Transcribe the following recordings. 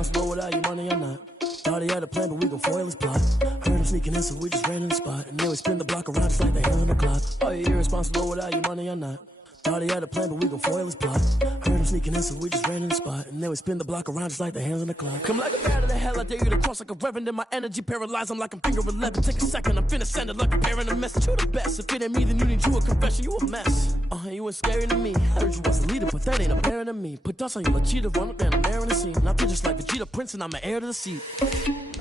irresponsible without your money or not. Thought he had a plan, but we gon' foil his plot. Heard him sneaking in, so we just ran in the spot. And then we spin the block around just like the hand on the clock. Are you irresponsible without your money or not? Thought he had a plan, but we gon' foil his plot. Heard him sneaking in, so we just ran in the spot. And then we spin the block around just like the hands on the clock. Come like a bat of the hell, I dare you to cross like a reverend. In my energy paralyzed, I'm like I'm finger 11. Take a second, I'm finna send it like a bearing a message. You the best, if it ain't me, then you need you a confession. You a mess, you ain't scary to me. Heard you was a leader, but that ain't apparent to me. Put dust on you, like cheetah, run up down the air in the scene. And I feel just like Vegeta Prince, and I'm an heir to the seat.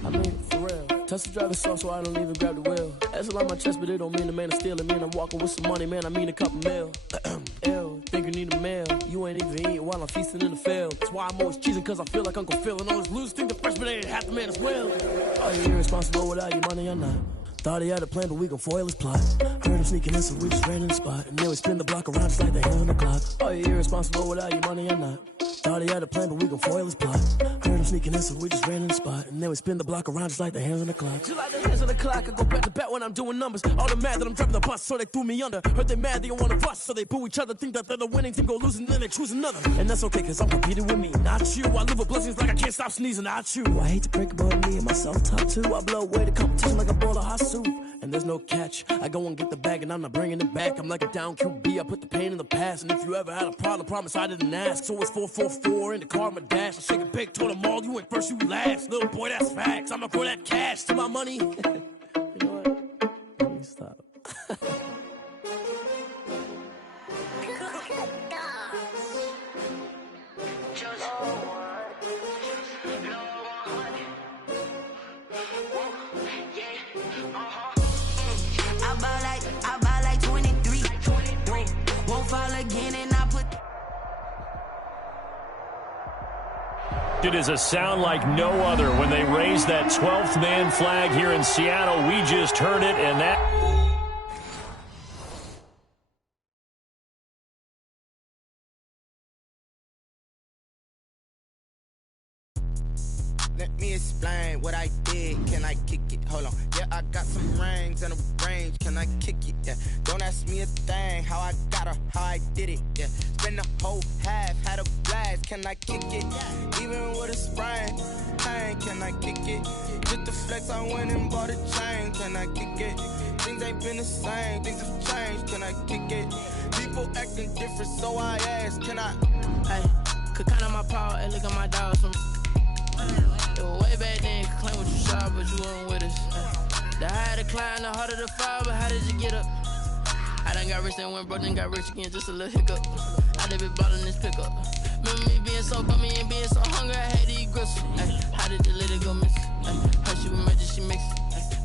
I mean, for real. Touch the driver's soft, so I don't even grab the wheel. That's on my chest, but it don't mean the man is stealing. Man, I'm walking with some money, man, I mean a couple mil. Ew, think you need a meal. You ain't even eating while I'm feasting in the field. That's why I'm always cheesing, cause I feel like Uncle Phil. And all those losers think the freshman ain't half the man as well. Are you irresponsible without your money or not? Thought he had a plan, but we gon' foil his plot. Heard him sneaking in, so we just ran in the spot. And then we spin the block around just like the hands on the clock. Are you irresponsible without your money or not? Thought he had a plan, but we gon' foil his plot. Heard him sneaking in, so we just ran in the spot. And then we spin the block around just like the hands on the clock. Just like the hands on the clock, I go back to back when I'm doing numbers. All the mad that I'm driving the bus, so they threw me under. Heard they mad, they don't wanna bust, so they boo each other. Think that they're the winning team, go losing, then they choose another. And that's okay, cause I'm competing with me, not you. I live with blessings like I can't stop sneezing, not you. I hate to break about me and my self-talk too. I blow away the competition like a bowl of hot soup. And there's no catch. I go and get the bag and I'm not bringing it back. I'm like a down QB, I put the pain in the past. And if you ever had a problem, promise I didn't ask. So it's 444 in the car, my dash. I shake a big, told them all, you ain't first, you last. Little boy, that's facts. I'ma throw that cash to my money. You know what? Let me stop. It is a sound like no other when they raise that 12th man flag here in Seattle. We just heard it, and that... Let me explain what I did. Can I kick it? Hold on. Yeah, I got some rings and a range. Can I kick it? Yeah. Don't ask me a thing. How I got her, how I did it. Yeah. Spend the whole half, had a blast. Can I kick it? Even with a sprain. Hey, can I kick it? Just the flex, I went and bought a chain. Can I kick it? Things ain't been the same. Things have changed. Can I kick it? People acting different, so I ask. Can I? Hey, could count on my power and look at my dogs from. Way back then, you could claim what you saw, but you weren't with us. The higher the climb, the harder the fall, but how did you get up? I done got rich, then went broke, then got rich again, just a little hiccup. I done been ballin' this pickup. Remember me being so bummy and being so hungry, I had to eat gristle. How did the lady go miss? How she remember she mixed.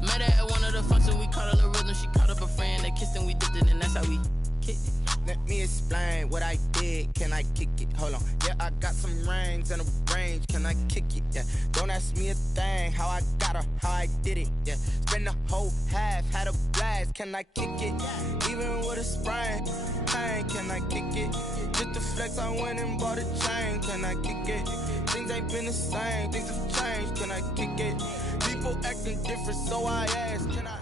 Met her at one of the functions, we caught a little rhythm, she caught up a friend, they kissed and we dipped it, and that's how we kicked it. Let me explain what I did. Can I kick it? Hold on. Yeah, I got some rings and a range. Can I kick it? Yeah. Don't ask me a thing. How I got her, how I did it. Yeah. Spend the whole half, had a blast. Can I kick it? Even with a sprain. Hey, can I kick it? Just the flex, I went and bought a chain. Can I kick it? Things ain't been the same. Things have changed. Can I kick it? People acting different, so I ask. Can I?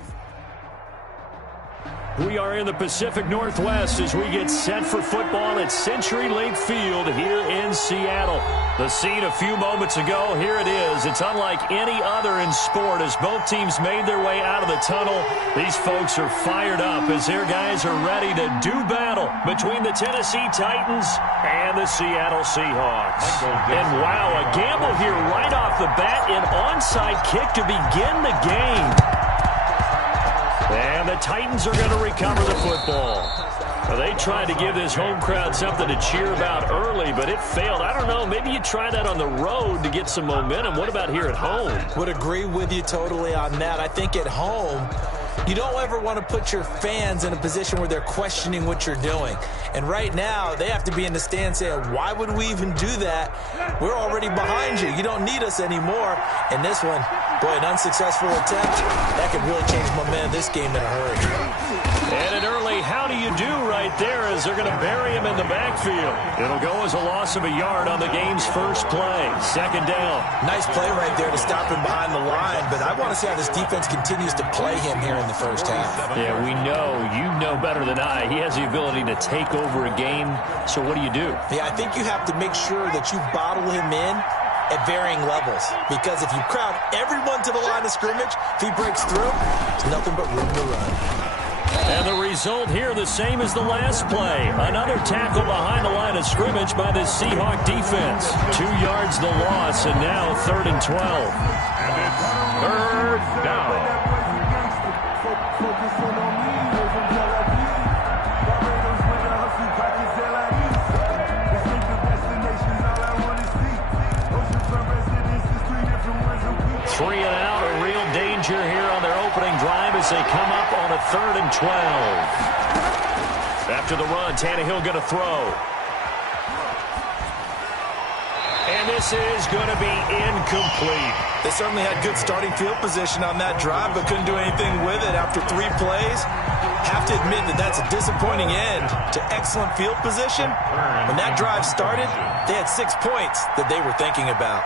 We are in the Pacific Northwest as we get set for football at Century Link Field here in Seattle. The scene a few moments ago, here it is. It's unlike any other in sport as both teams made their way out of the tunnel. These folks are fired up as their guys are ready to do battle between the Tennessee Titans and the Seattle Seahawks. And wow, a gamble here right off the bat, an onside kick to begin the game. And the Titans are going to recover the football. Well, they tried to give this home crowd something to cheer about early, but it failed. I don't know, maybe you try that on the road to get some momentum. What about here at home? Would agree with you totally on that. I think at home, you don't ever want to put your fans in a position where they're questioning what you're doing. And right now, they have to be in the stand saying, why would we even do that? We're already behind you. You don't need us anymore. And this one, boy, an unsuccessful attempt. That could really change momentum of this game in a hurry. And an early how do you do right there as they're going to bury him in the backfield. It'll go as a loss of a yard on the game's first play. Second down. Nice play right there to stop him behind the line, but I want to see how this defense continues to play him here in the first half. Yeah, we know. You know better than I. He has the ability to take over a game, so what do you do? Yeah, I think you have to make sure that you bottle him in at varying levels. Because if you crowd everyone to the line of scrimmage, if he breaks through, there's nothing but room to run. And the result here the same as the last play. Another tackle behind the line of scrimmage by the Seahawk defense. 2 yards the loss, and now 3rd and 12. And it's 3rd down. Three and out, a real danger here on their opening drive as they come up on a 3rd and 12. After the run, Tannehill going to throw. And this is going to be incomplete. They certainly had good starting field position on that drive, but couldn't do anything with it after 3 plays. Have to admit that that's a disappointing end to excellent field position. When that drive started, they had 6 points that they were thinking about.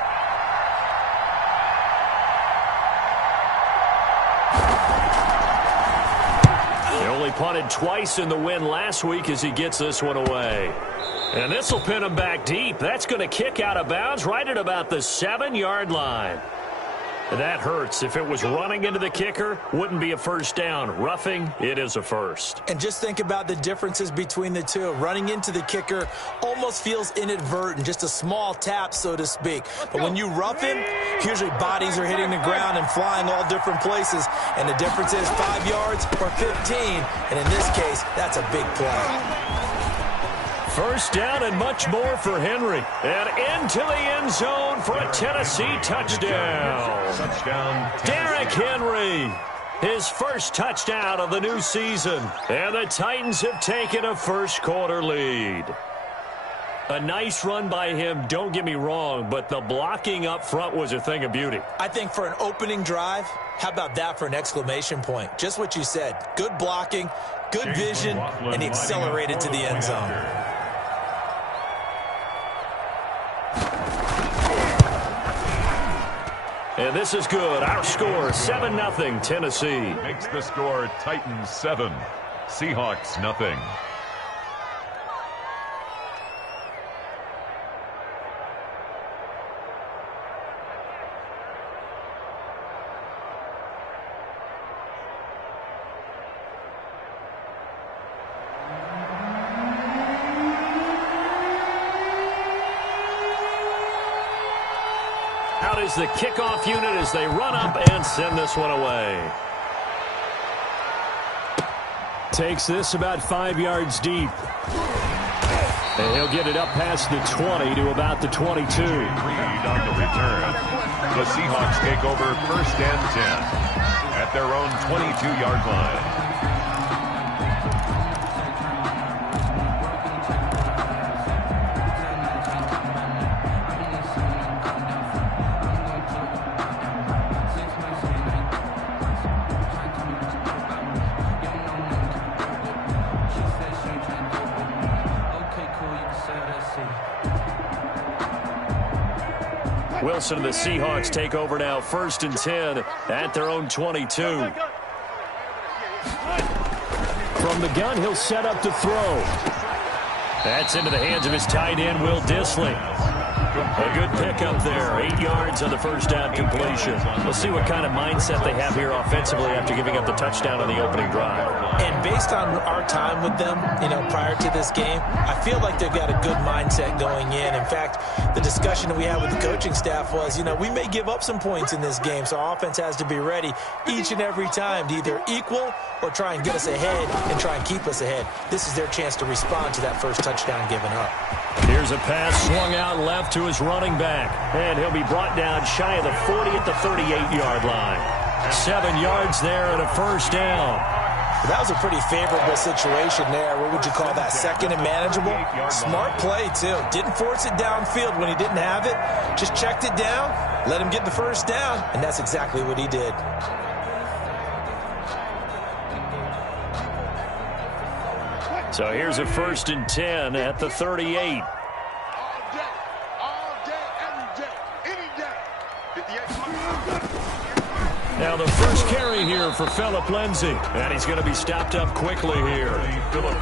Punted twice in the win last week as he gets this one away. And this will pin him back deep. That's going to kick out of bounds right at about the 7-yard line. And that hurts. If it was running into the kicker, wouldn't be a first down. Roughing, it is a first. And just think about the differences between the two. Running into the kicker almost feels inadvertent, just a small tap, so to speak. But when you rough him, usually bodies are hitting the ground and flying all different places. And the difference is 5 yards or 15. And in this case, that's a big play. First down and much more for Henry. And into the end zone for a Tennessee touchdown. Derrick Henry, his first touchdown of the new season. And the Titans have taken a first-quarter lead. A nice run by him, don't get me wrong, but the blocking up front was a thing of beauty. I think for an opening drive, how about that for an exclamation point? Just what you said. Good blocking, good vision, and he accelerated to the end zone. And this is good. Our score, 7-0 Tennessee. Makes the score Titans 7, Seahawks nothing. Out is the kickoff unit as they run up and send this one away. Takes this about 5 yards deep. And he'll get it up past the 20 to about the 22. Reed on the return. The Seahawks take over 1st and 10 at their own 22-yard line. Wilson and the Seahawks take over now, 1st and 10 at their own 22. From the gun, he'll set up to throw. That's into the hands of his tight end, Will Dissly. A good pickup there, 8 yards on the first down completion. We'll see what kind of mindset they have here offensively after giving up the touchdown on the opening drive. And based on our time with them, prior to this game, I feel like they've got a good mindset going in. In fact, the discussion that we had with the coaching staff was, we may give up some points in this game, so our offense has to be ready each and every time to either equal or try and get us ahead and try and keep us ahead. This is their chance to respond to that first touchdown given up. Here's a pass swung out left to his running back. And he'll be brought down shy of the 40 at the 38-yard line. 7 yards there and a first down. That was a pretty favorable situation there. What would you call that? Second and manageable? Smart play, too. Didn't force it downfield when he didn't have it. Just checked it down, let him get the first down, and that's exactly what he did. So here's a 1st and 10 at the 38. Now the first carry here for Phillip Lindsay. And he's going to be stopped up quickly here.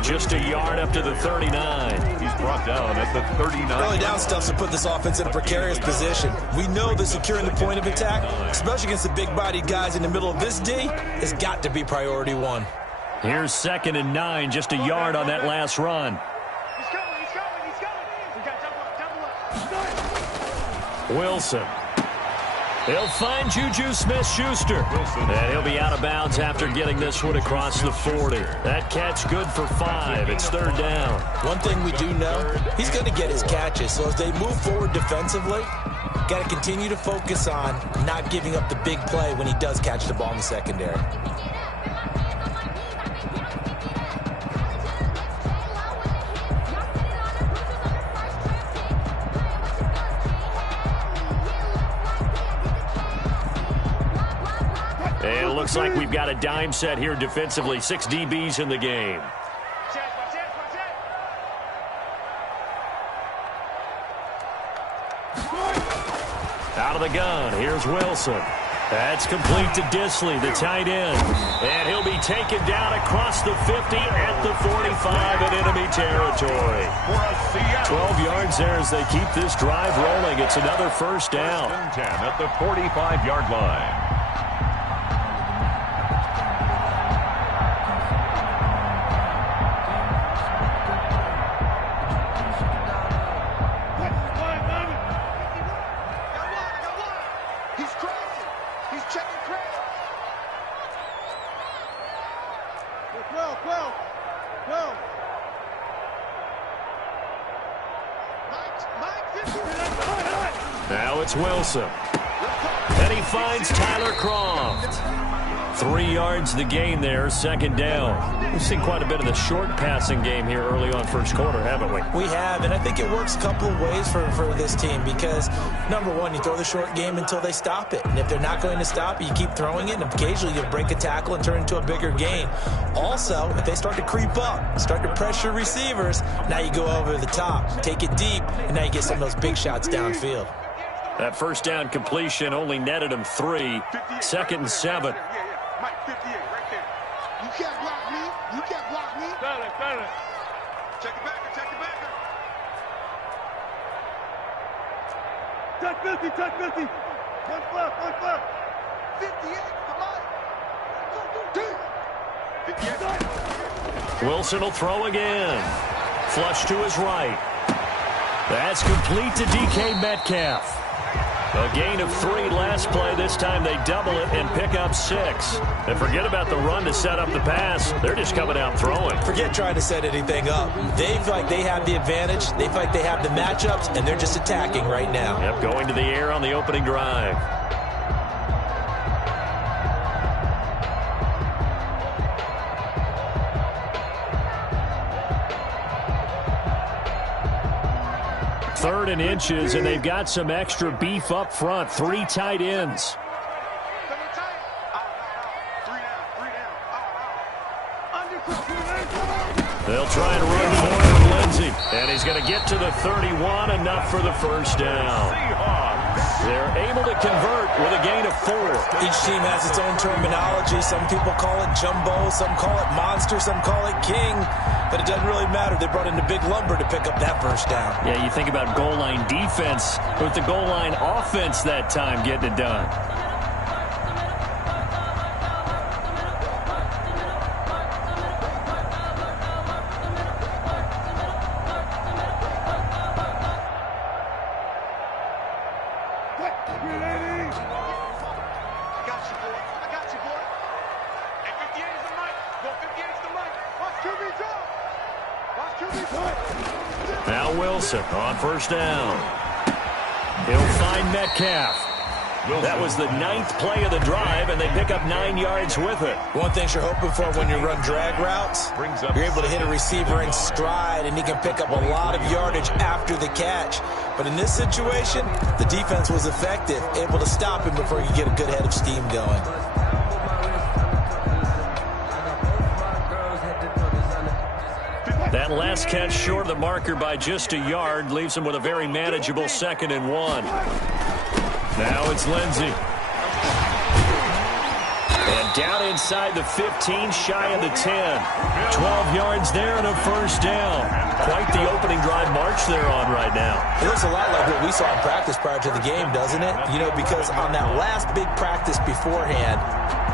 Just a yard up to the 39. He's brought down at the 39. Early down stuffs to put this offense in a precarious position. We know that securing the point of attack, especially against the big-bodied guys in the middle of this D, has got to be priority one. Here's 2nd and 9, just a yard on that last run. He's coming. We got double up. Wilson. He'll find Juju Smith-Schuster. And he'll be out of bounds after getting this one across the 40. That catch good for 5. It's 3rd down. One thing we do know, he's going to get his catches. So as they move forward defensively, got to continue to focus on not giving up the big play when he does catch the ball in the secondary. And it looks like we've got a dime set here defensively. 6 DBs in the game. Out of the gun, here's Wilson. That's complete to Disley, the tight end. And he'll be taken down across the 50 at the 45 in enemy territory. 12 yards there as they keep this drive rolling. It's another first down. 10 at the 45-yard line. Now it's Wilson. And he finds Tyler Croft. 3 yards the gain there, 2nd down. We've seen quite a bit of the short passing game here early on first quarter, haven't we? We have, and I think it works a couple of ways for this team because, number one, you throw the short game until they stop it. And if they're not going to stop it, you keep throwing it, and occasionally you'll break a tackle and turn it into a bigger gain. Also, if they start to creep up, start to pressure receivers, now you go over the top, take it deep, and now you get some of those big shots downfield. That first down completion only netted him 3. 2nd and 7. Mike 58 right there. You can't block me. You can't block me. Better. Check it back. Touch 50. One left. 58, come on. 58. Wilson will throw again. Flush to his right. That's complete to DK Metcalf. A gain of 3 last play. This time they double it and pick up 6. And forget about the run to set up the pass. They're just coming out throwing. Forget trying to set anything up. They feel like they have the advantage. They feel like they have the matchups, and they're just attacking right now. Yep, going to the air on the opening drive. Third and inches, and they've got some extra beef up front. 3 tight ends. They'll try and run the corner of Lindsay. And he's going to get to the 31, enough for the first down. They're able to convert with a gain of 4. Each team has its own terminology. Some people call it jumbo, some call it monster, some call it king. But it doesn't really matter. They brought in the big lumber to pick up that first down. Yeah, you think about goal line defense with the goal line offense that time getting it done. Now Wilson on first down. He'll find Metcalf. That was the 9th play of the drive, and they pick up 9 yards with it. One thing you're hoping for when you run drag routes, you're able to hit a receiver in stride, and he can pick up a lot of yardage after the catch. But in this situation, the defense was effective, able to stop him before you get a good head of steam going. That last catch short of the marker by just a yard leaves him with a very manageable 2nd and 1. Now it's Lindsay. Down inside the 15, shy of the 10. 12 yards there and a first down. Quite the opening drive march they're on right now. It looks a lot like what we saw in practice prior to the game, doesn't it? You know, because on that last big practice beforehand,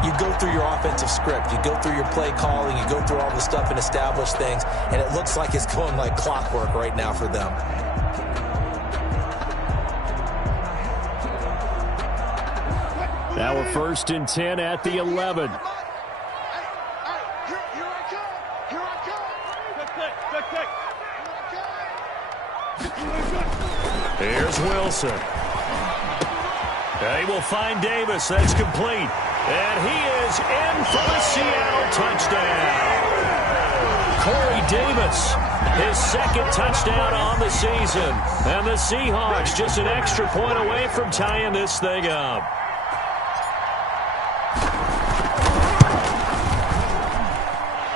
you go through your offensive script. You go through your play calling. You go through all the stuff and establish things. And it looks like it's going like clockwork right now for them. Now we're 1st and 10 at the 11. Here's Wilson. They will find Davis. That's complete. And he is in for the Seattle touchdown. Corey Davis, his 2nd touchdown on the season. And the Seahawks just an extra point away from tying this thing up.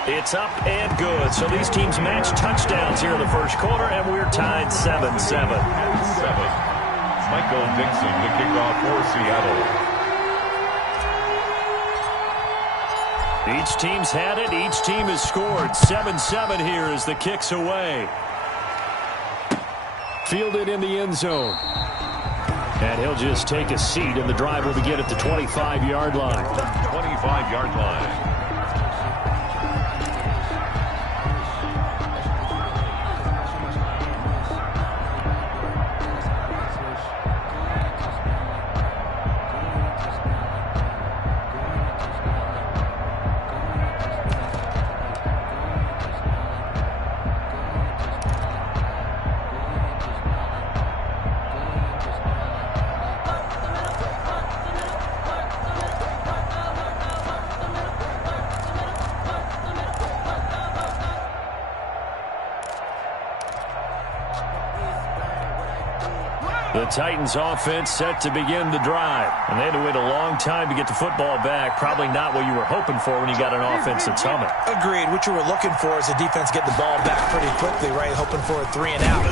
It's up and good. So these teams match touchdowns here in the first quarter, and we're tied 7-7. Michael Dixon to kick off for Seattle. Each team's had it. Each team has scored. 7-7 here as the kick's away. Fielded in the end zone. And he'll just take a seat, and the drive will begin at the 25-yard line. 25-yard line. The Titans offense set to begin the drive. And they had to wait a long time to get the football back. Probably not what you were hoping for when you got an offense that's humming. Agreed. What you were looking for is the defense get the ball back pretty quickly, right? Hoping for a 3 and out.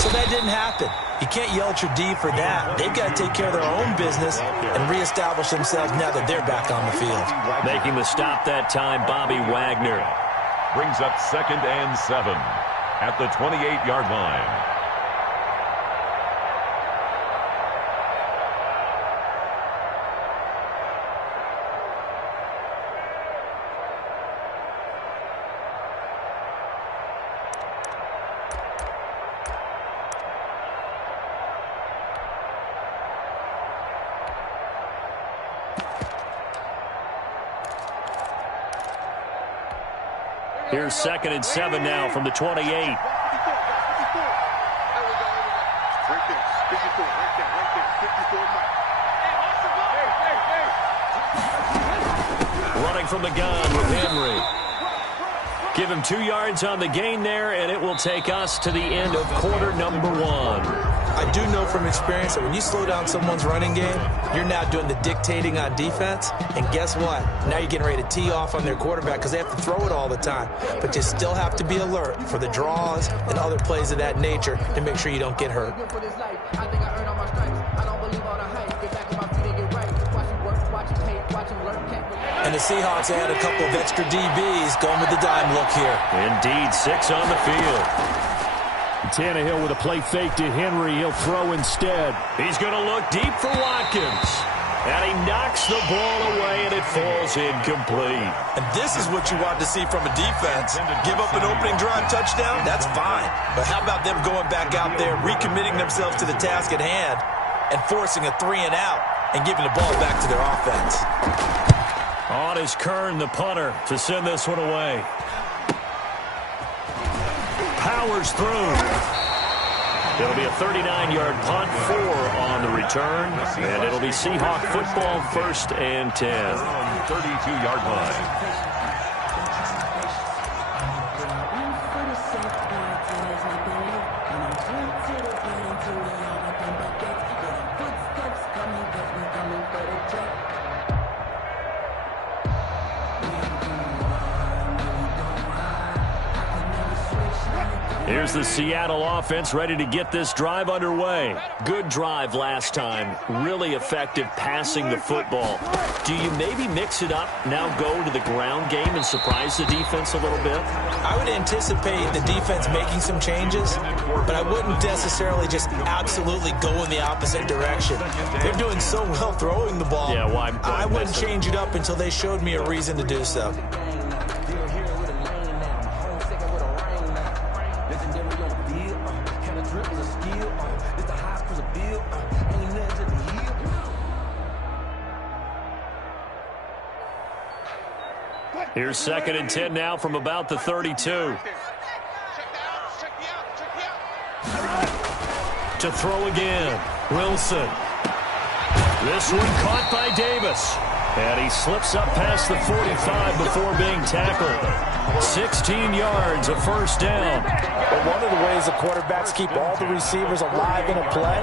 So that didn't happen. You can't yell at your D for that. They've got to take care of their own business and reestablish themselves now that they're back on the field. Making the stop that time, Bobby Wagner. Brings up 2nd and 7 at the 28-yard line. Here's 2nd and 7 now from the 28. Running from the gun with Henry. Give him 2 yards on the gain there, and it will take us to the end of quarter number 1. I do know from experience that when you slow down someone's running game, you're now doing the dictating on defense. And guess what? Now you're getting ready to tee off on their quarterback because they have to throw it all the time. But you still have to be alert for the draws and other plays of that nature to make sure you don't get hurt. And the Seahawks add a couple of extra DBs going with the dime look here. Indeed, 6 on the field. Tannehill with a play fake to Henry. He'll throw instead. He's going to look deep for Watkins. And he knocks the ball away, and it falls incomplete. And this is what you want to see from a defense. Give up an opening drive touchdown, that's fine. But how about them going back out there, recommitting themselves to the task at hand, and forcing a 3 and out, and giving the ball back to their offense. On is Kern, the punter, to send this one away. Powers through. It'll be a 39-yard punt, 4 on the return, and it'll be Seahawk football 1st and 10. 32-yard line. Here's the Seattle offense ready to get this drive underway. Good drive last time. Really effective passing the football. Do you maybe mix it up, now go to the ground game and surprise the defense a little bit? I would anticipate the defense making some changes, but I wouldn't necessarily just absolutely go in the opposite direction. They're doing so well throwing the ball. Yeah, well, I wouldn't change it up until they showed me a reason to do so. Here's 2nd and 10 now from about the 32. To throw again. Wilson. This one caught by Davis. And he slips up past the 45 before being tackled. 16 yards, a first down. But one of the ways the quarterbacks keep all the receivers alive in a play,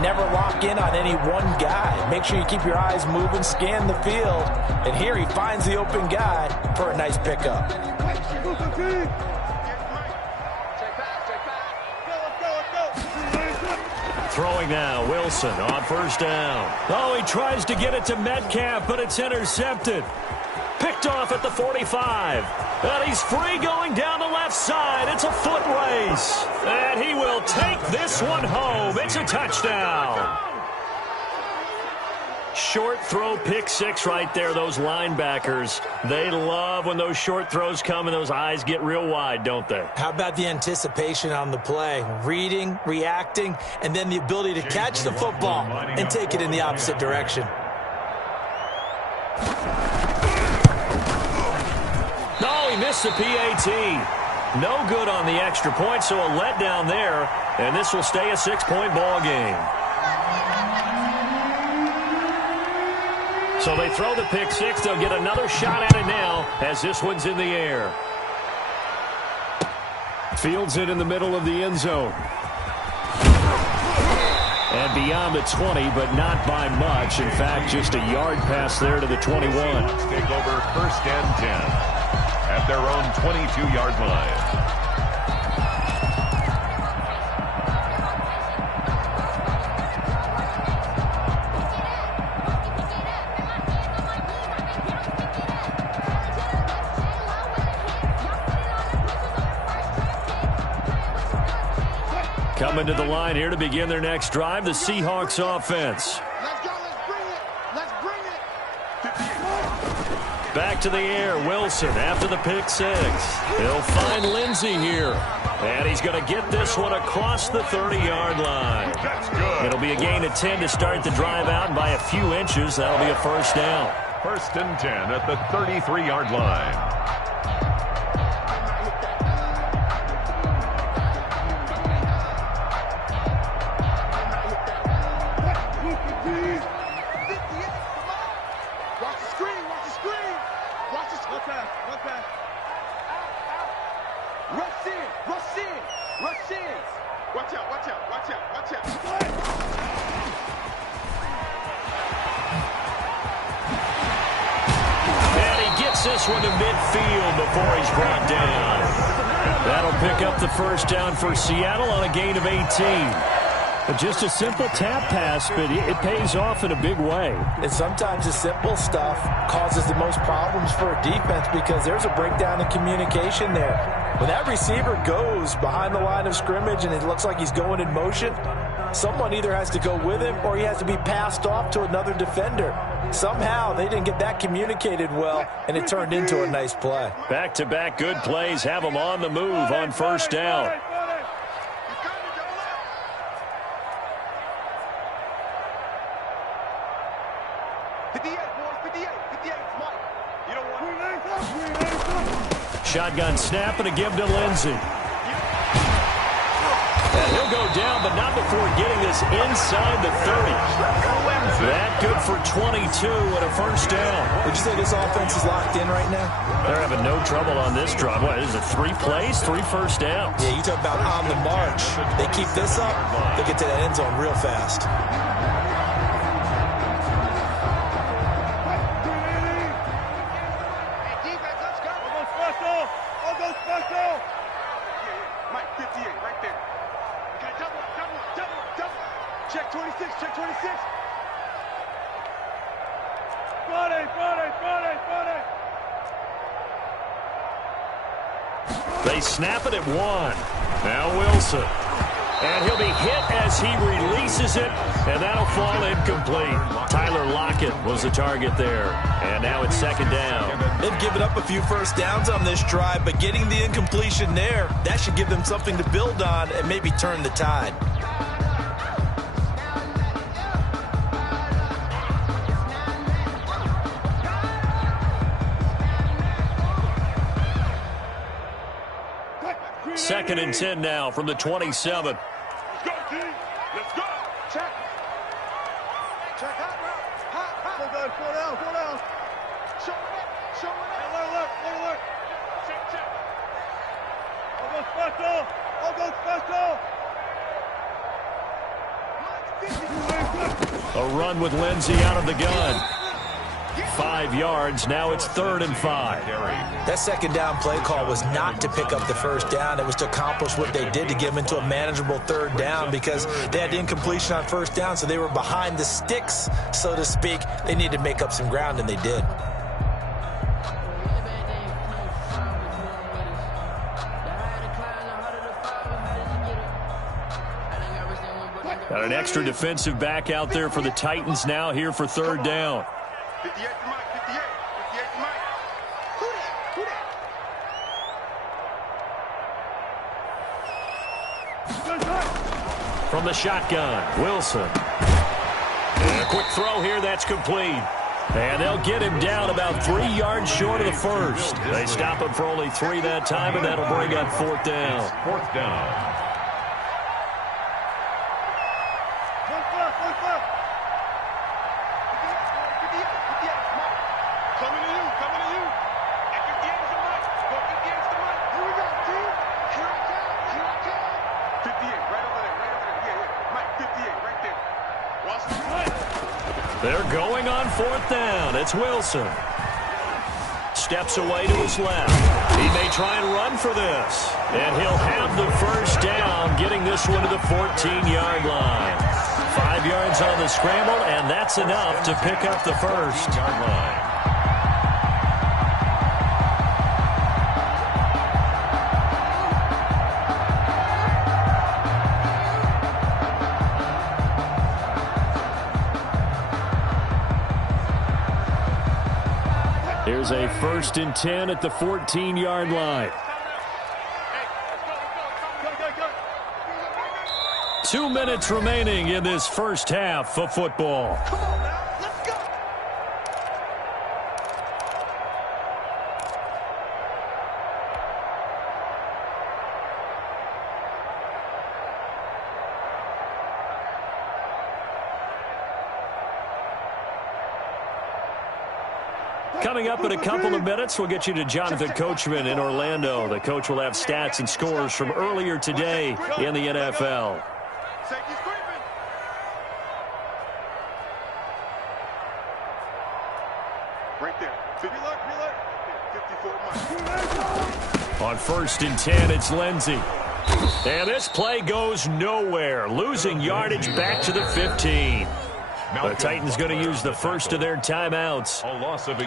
never lock in on any one guy. Make sure you keep your eyes moving, scan the field. And here he finds the open guy for a nice pickup. Throwing now, Wilson on first down. Oh, he tries to get it to Metcalf, but it's intercepted. Picked off at the 45. And he's free going down the left side. It's a foot race. And he will take this one home. It's a touchdown. Short throw, pick six right there. Those linebackers, they love when those short throws come and those eyes get real wide, don't they? How about the anticipation on the play? Reading, reacting, and then the ability to catch the football and take it in the opposite direction. No, he missed the PAT. No good on the extra point, so a letdown there, and this will stay a 6-point ball game. So they throw the pick six. They'll get another shot at it now as this one's in the air. Fields it in the middle of the end zone. And beyond the 20, but not by much. In fact, just a yard pass there to the 21. Take over 1st and 10 at their own 22-yard line. Coming to the line here to begin their next drive, the Seahawks offense. Let's go, let's bring it. Let's bring it. Back to the air, Wilson after the pick six. He'll find Lindsey here. And he's going to get this one across the 30-yard line. That's good. It'll be a gain of 10 to start the drive out, and by a few inches, that'll be a first down. 1st and 10 at the 33-yard line. Watch out, watch out, watch out, watch out. And he gets this one to midfield before he's brought down. That'll pick up the first down for Seattle on a gain of 18. Just a simple tap pass, but it pays off in a big way. And sometimes the simple stuff causes the most problems for a defense because there's a breakdown in communication there. When that receiver goes behind the line of scrimmage and it looks like he's going in motion, someone either has to go with him or he has to be passed off to another defender. Somehow they didn't get that communicated well, and it turned into a nice play. Back-to-back good plays have them on the move on first down. Shotgun snap and a give to Lindsey. And he'll go down, but not before getting this inside the 30. That good for 22 and a first down. Would you say this offense is locked in right now? They're having no trouble on this drive. What is it, 3 plays, 3 first downs? Yeah, you talk about on the march. They keep this up, they'll get to that end zone real fast. Mike, 58, right there. Okay, double. Check 26, check 26. Friday. They snap it at 1. Now Wilson. And he'll be hit as he releases it, and that'll fall incomplete. Tyler Lockett was the target there, and now it's second down. They've given up a few first downs on this drive, but getting the incompletion there, that should give them something to build on and maybe turn the tide. Second and 10 now from the 27. Let's go, team. Let's go. Check. Check hot route. Go down. Show it up. Hey, look. Check. I'll go special. A run with Lindsey out of the gun. 5 yards. Now it's 3rd and 5. That second down play call was not to pick up the first down. It was to accomplish what they did, to get them into a manageable 3rd down, because they had incompletion on first down, so they were behind the sticks, so to speak. They needed to make up some ground, and they did. Got an extra defensive back out there for the Titans now here for 3rd down. 58 to Mike. 58 to Mike. Who that? From the shotgun, Wilson. And a quick throw here, that's complete. And they'll get him down about 3 yards short of the first. They stop him for only 3 that time, and that'll bring up 4th down. 4th down. They're going on 4th down. It's Wilson. Steps away to his left. He may try and run for this. And he'll have the first down, getting this one to the 14-yard line. 5 yards on the scramble, and that's enough to pick up the first. Yard line. Here's a 1st and 10 at the 14-yard line. 2 minutes remaining in this first half of football. Coming up in a couple of minutes, we'll get you to Jonathan Coachman in Orlando. The coach will have stats and scores from earlier today in the NFL. Right there. On 1st and 10, it's Lindsey. And this play goes nowhere, losing yardage back to the 15. The Titans going to use the first of their timeouts.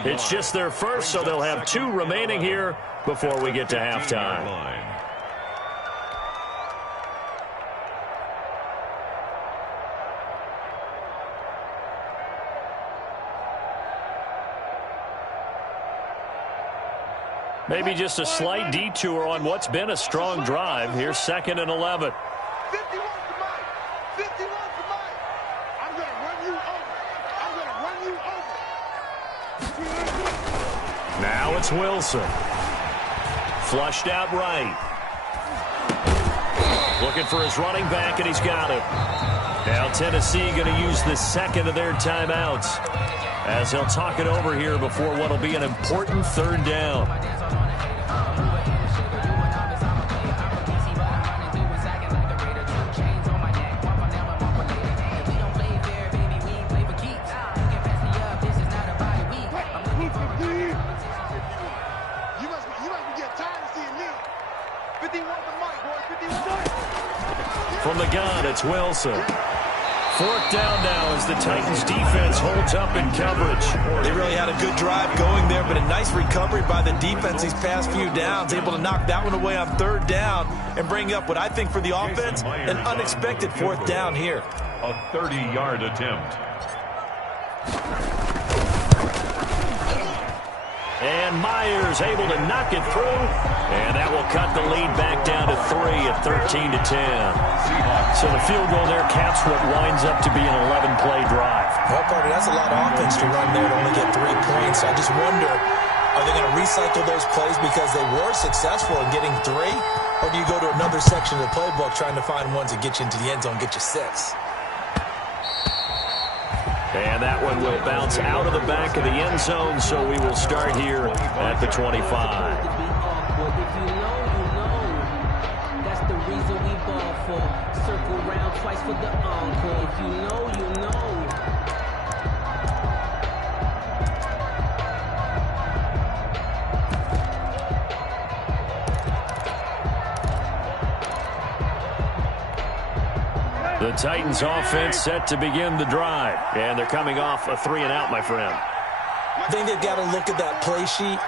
It's just their first, so they'll have 2 remaining here before we get to halftime. Maybe just a slight detour on what's been a strong drive. Here's 2nd and 11. 51 to Mike. 51 to Mike. I'm going to run you over. Now it's Wilson. Flushed out right. Looking for his running back, and he's got him. Now Tennessee going to use the second of their timeouts as he'll talk it over here before what will be an important 3rd down. You must be getting tired of seeing me. 51 to Mike, boys. 51 From the gun, it's Wilson. Fourth down now as the Titans defense holds up in coverage. They really had a good drive going there, but a nice recovery by the defense these past few downs, able to knock that one away on third down and bring up what I think for the offense, an unexpected fourth down here. A 30-yard attempt. And Myers able to knock it through. And that will cut the lead back down to 3 at 13-10. So the field goal there caps what winds up to be an 11-play drive. Well, Carter, that's a lot of offense to run there to only get 3 points. I just wonder, are they going to recycle those plays because they were successful in getting 3? Or do you go to another section of the playbook trying to find ones that get you into the end zone, get you 6? And that one will bounce out of the back of the end zone, so we will start here at the 25. If you know, you know. That's the reason we ball for. Circle round twice for the encore. If you know, you know. The Titans offense set to begin the drive. And they're coming off a 3-and-out, my friend. I think they've got to look at that play sheet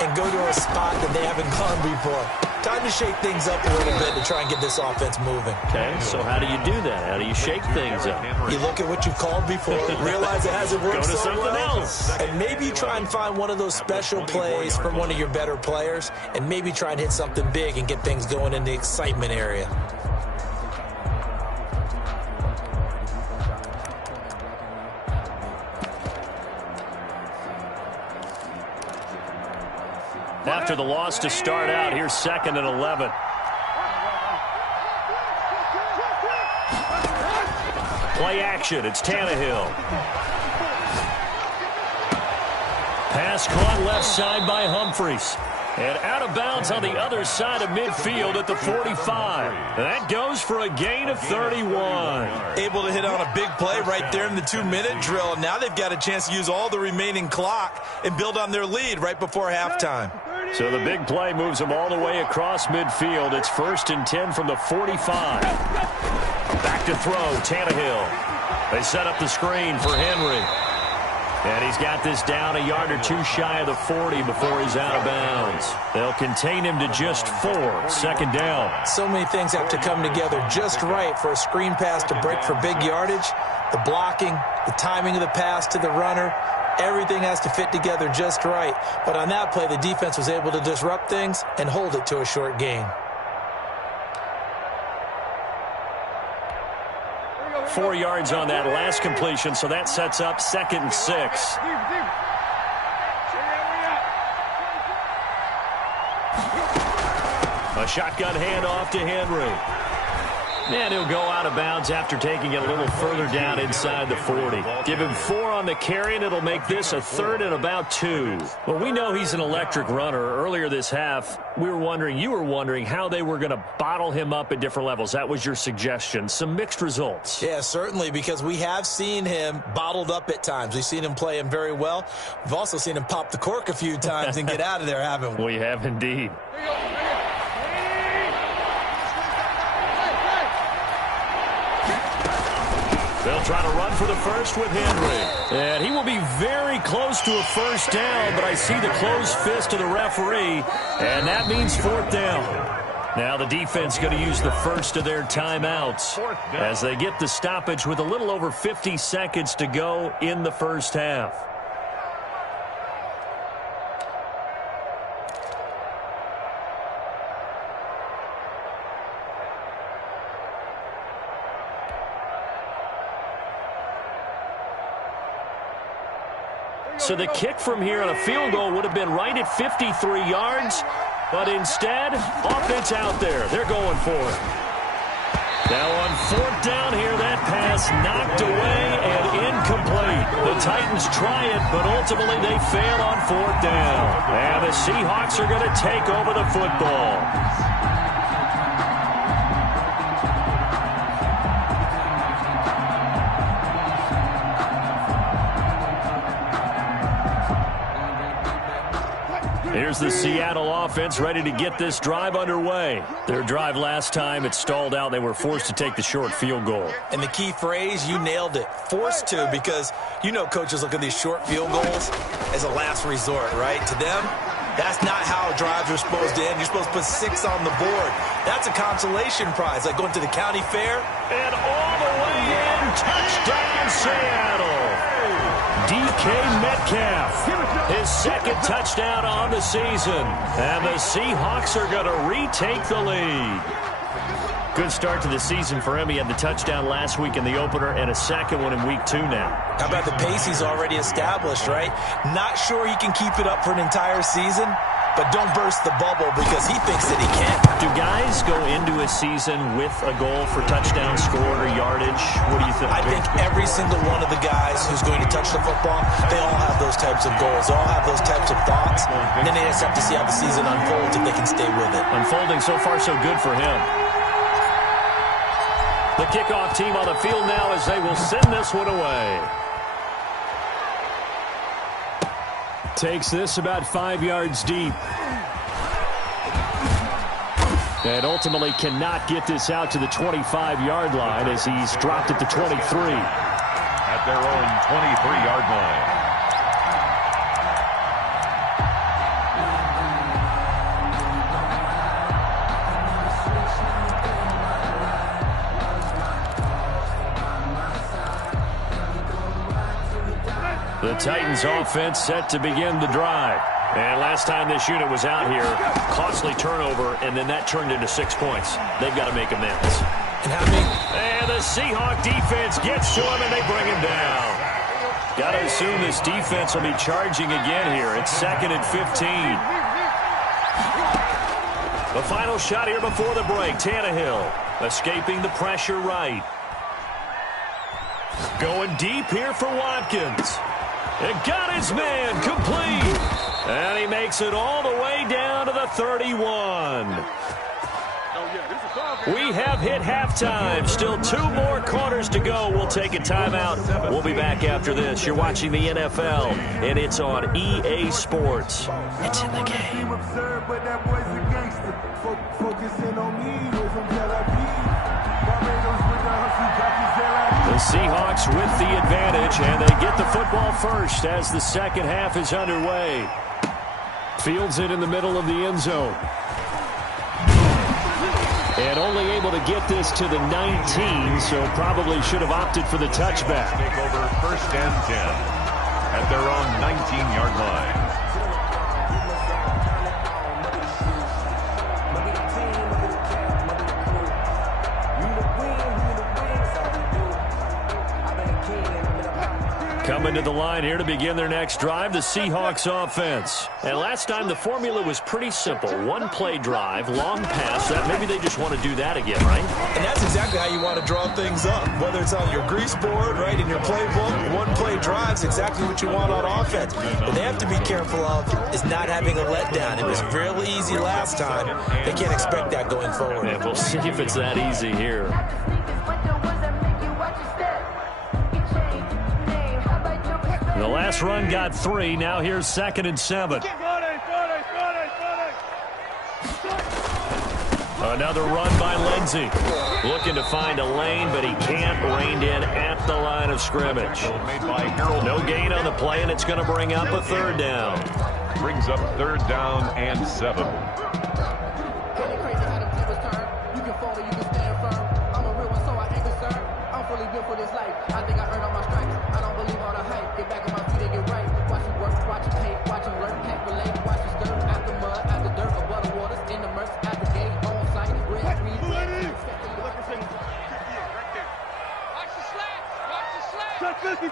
and go to a spot that they haven't gone before. Time to shake things up a little bit to try and get this offense moving. Okay, so how do you do that? How do you shake things up? You look at what you've called before, realize it hasn't worked Go to so something well, else. and maybe you try and find one of those special plays from one of your better players, and maybe try and hit something big and get things going in the excitement area. After the loss to start out, here's 2nd and 11. Play action, it's Tannehill. Pass caught left side by Humphries. And out of bounds on the other side of midfield at the 45. That goes for a gain of 31. Able to hit on a big play right there in the 2-minute drill. And now they've got a chance to use all the remaining clock and build on their lead right before halftime. So the big play moves them all the way across midfield. It's 1st and 10 from the 45. Back to throw, Tannehill. They set up the screen for Henry. And he's got this down a yard or 2 shy of the 40 before he's out of bounds. They'll contain him to just 4. 2nd down. So many things have to come together just right for a screen pass to break for big yardage. The blocking, the timing of the pass to the runner, everything has to fit together just right. But on that play, the defense was able to disrupt things and hold it to a short gain. 4 yards on that last completion, so that sets up 2nd and 6. A shotgun handoff to Henry. And he'll go out of bounds after taking it a little further down inside the 40. Give him 4 on the carry, and it'll make this a 3rd and about 2. Well, we know he's an electric runner. Earlier this half, you were wondering how they were going to bottle him up at different levels. That was your suggestion. Some mixed results. Yeah, certainly, because we have seen him bottled up at times. We've seen him play him very well. We've also seen him pop the cork a few times and get out of there, haven't we? We have indeed. They'll try to run for the first with Henry. And he will be very close to a first down, but I see the closed fist of the referee, and that means 4th down. Now the defense going to use the first of their timeouts as they get the stoppage with a little over 50 seconds to go in the first half. So the kick from here on a field goal would have been right at 53 yards, but instead, offense out there. They're going for it. Now on 4th down here, that pass knocked away and incomplete. The Titans try it, but ultimately they fail on 4th down. And the Seahawks are going to take over the football. Here's the Seattle offense ready to get this drive underway. Their drive last time, it stalled out. They were forced to take the short field goal. And the key phrase, you nailed it, forced to, because you know coaches look at these short field goals as a last resort, right? To them, that's not how drives are supposed to end. You're supposed to put 6 on the board. That's a consolation prize, like going to the county fair. And all the way in, touchdown Seattle. DK Metcalf, his second touchdown on the season. And the Seahawks are going to retake the lead. Good start to the season for him. He had the touchdown last week in the opener and a second one in week 2 now. How about the pace he's already established, right? Not sure he can keep it up for an entire season, but don't burst the bubble because he thinks that he can. Do guys go into a season with a goal for touchdown scored or yardage? What do you think? I think every single one of the guys who's going to touch the football, they all have those types of goals. They all have those types of thoughts. And then they just have to see how the season unfolds if they can stay with it. Unfolding so far so good for him. The kickoff team on the field now as they will send this one away. Takes this about 5 yards deep. And ultimately cannot get this out to the 25-yard line as he's dropped at the 23. At their own 23-yard line. The Titans offense set to begin the drive. And last time this unit was out here, costly turnover, and then that turned into 6 points. They've got to make amends. And the Seahawk defense gets to him, and they bring him down. Got to assume this defense will be charging again here. It's 2nd and 15. The final shot here before the break. Tannehill escaping the pressure right. Going deep here for Watkins. It got his man complete. And he makes it all the way down to the 31. We have hit halftime. Still 2 more quarters to go. We'll take a timeout. We'll be back after this. You're watching the NFL, and it's on EA Sports. It's in the game. The Seahawks with the advantage, and they get the football first as the second half is underway. Fields it in the middle of the end zone. And only able to get this to the 19, so probably should have opted for the touchback. Take over 1st and 10 at their own 19-yard line. Coming to the line here to begin their next drive, the Seahawks offense. And last time the formula was pretty simple. 1-play drive, long pass. That maybe they just want to do that again, right? And that's exactly how you want to draw things up. Whether it's on your grease board, right, in your playbook, 1-play drive's exactly what you want on offense. What they have to be careful of is not having a letdown. It was real easy last time. They can't expect that going forward. And we'll see if it's that easy here. The last run got 3. Now here's 2nd and 7. Another run by Lindsey. Looking to find a lane, but he can't. Reined in at the line of scrimmage. No gain on the play, and it's going to bring up a 3rd down. Brings up 3rd down and 7.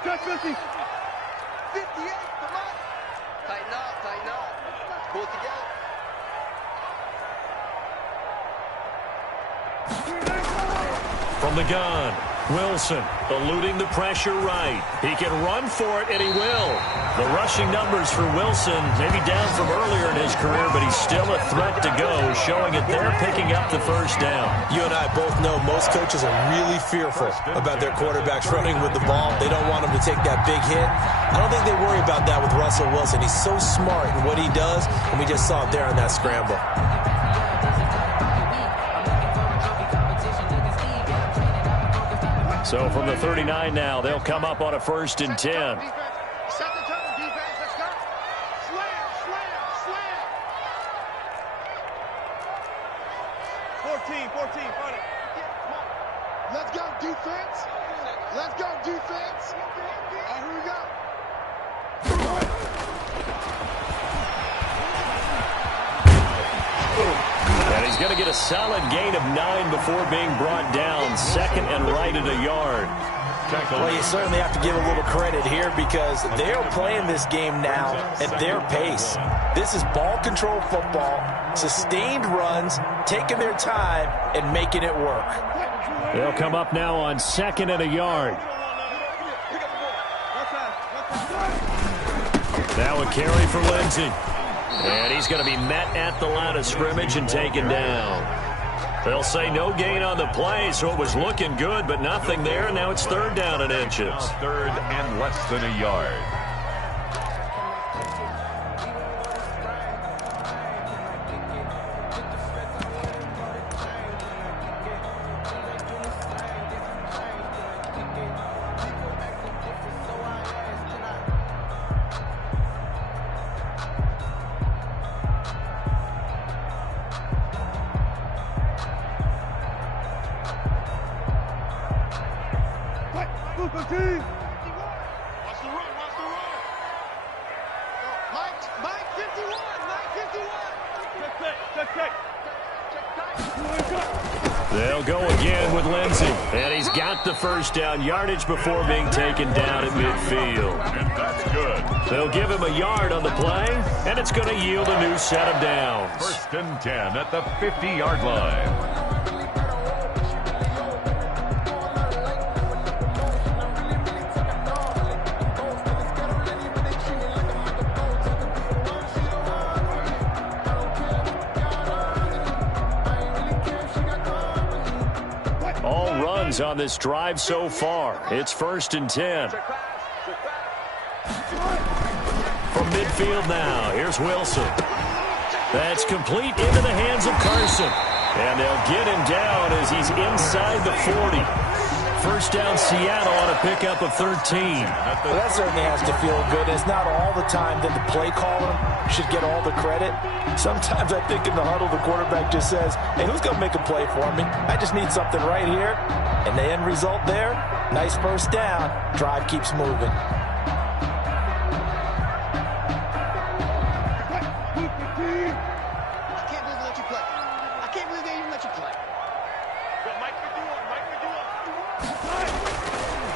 Touch 50. 58, come on. Tighten up. Pull it together. From the gun, Wilson eluding the pressure right. He can run for it, and he will. The rushing numbers for Wilson, maybe down from earlier in his career, but he's still a threat to go, showing it they're picking up the first down. You and I both know most coaches are really fearful about their quarterbacks running with the ball. They don't want them to take that big hit. I don't think they worry about that with Russell Wilson. He's so smart in what he does, and we just saw it there on that scramble. So from the 39 now, they'll come up on a 1st and 10. Set the tone, defense. Let's go. Slam, slam, slam. 14, fight it. Let's go, defense. Let's go, defense. And here we go. And he's going to get a solid gain of 9 before being brought down. 2nd and right at a yard. Well, you certainly have to give a little credit here because they're playing this game now at their pace. This is ball control football, sustained runs, taking their time and making it work. They'll come up now on 2nd and a yard. Now a carry for Lindsey. And he's going to be met at the line of scrimmage and taken down. They'll say no gain on the play, so it was looking good, but nothing there. Now it's 3rd down and inches. 3rd and less than a yard. They'll go again with Lindsey. And he's got the 1st down yardage before being taken down at midfield. And that's good. They'll give him a yard on the play, and it's going to yield a new set of downs. 1st and 10 at the 50-yard line. On this drive so far. It's 1st and 10. From midfield now, here's Wilson. That's complete into the hands of Carson. And they'll get him down as he's inside the 40. 1st down Seattle on a pickup of 13. Well, that certainly has to feel good. It's not all the time that the play caller should get all the credit. Sometimes I think in the huddle the quarterback just says, hey, who's going to make a play for me? I just need something right here. And the end result there, nice 1st down. Drive keeps moving.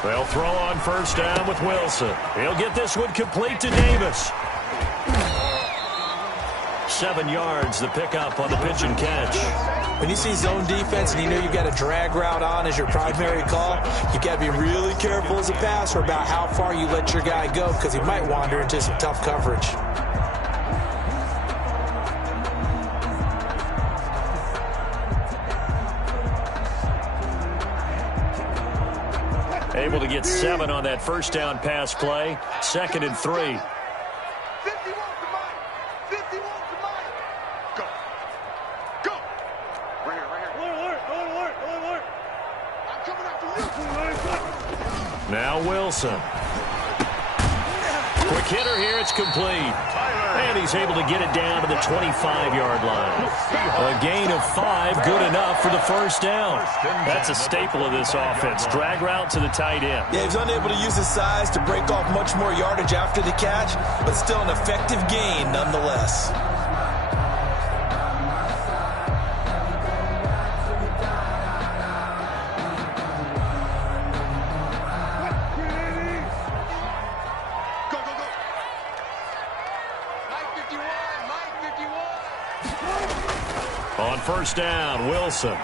They'll throw on 1st down with Wilson. He'll get this one complete to Davis. 7 yards, the pickup on the pitch and catch. When you see zone defense and you know you've got a drag route on as your primary call, you got to be really careful as a passer about how far you let your guy go because he might wander into some tough coverage. Able to get 7 on that 1st down pass play. 2nd and 3. 51 to Mike. 51 to Mike. Go. Go. Right here, right here. Alert. I'm coming after you. Now Wilson. Quick hitter here. It's complete. And he's able to get it down to the 25-yard line. A gain of 5, good enough for the 1st down. That's a staple of this offense. Drag route to the tight end. Yeah, he's unable to use his size to break off much more yardage after the catch, but still an effective gain nonetheless. On 1st down, Wilson.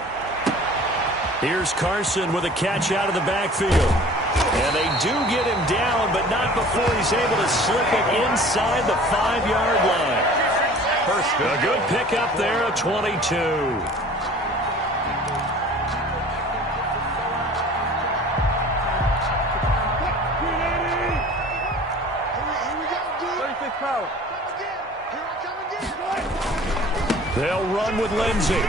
Here's Carson with a catch out of the backfield. And they do get him down, but not before he's able to slip it inside the 5-yard line. A good pickup there at 22. They'll run with Lindsey.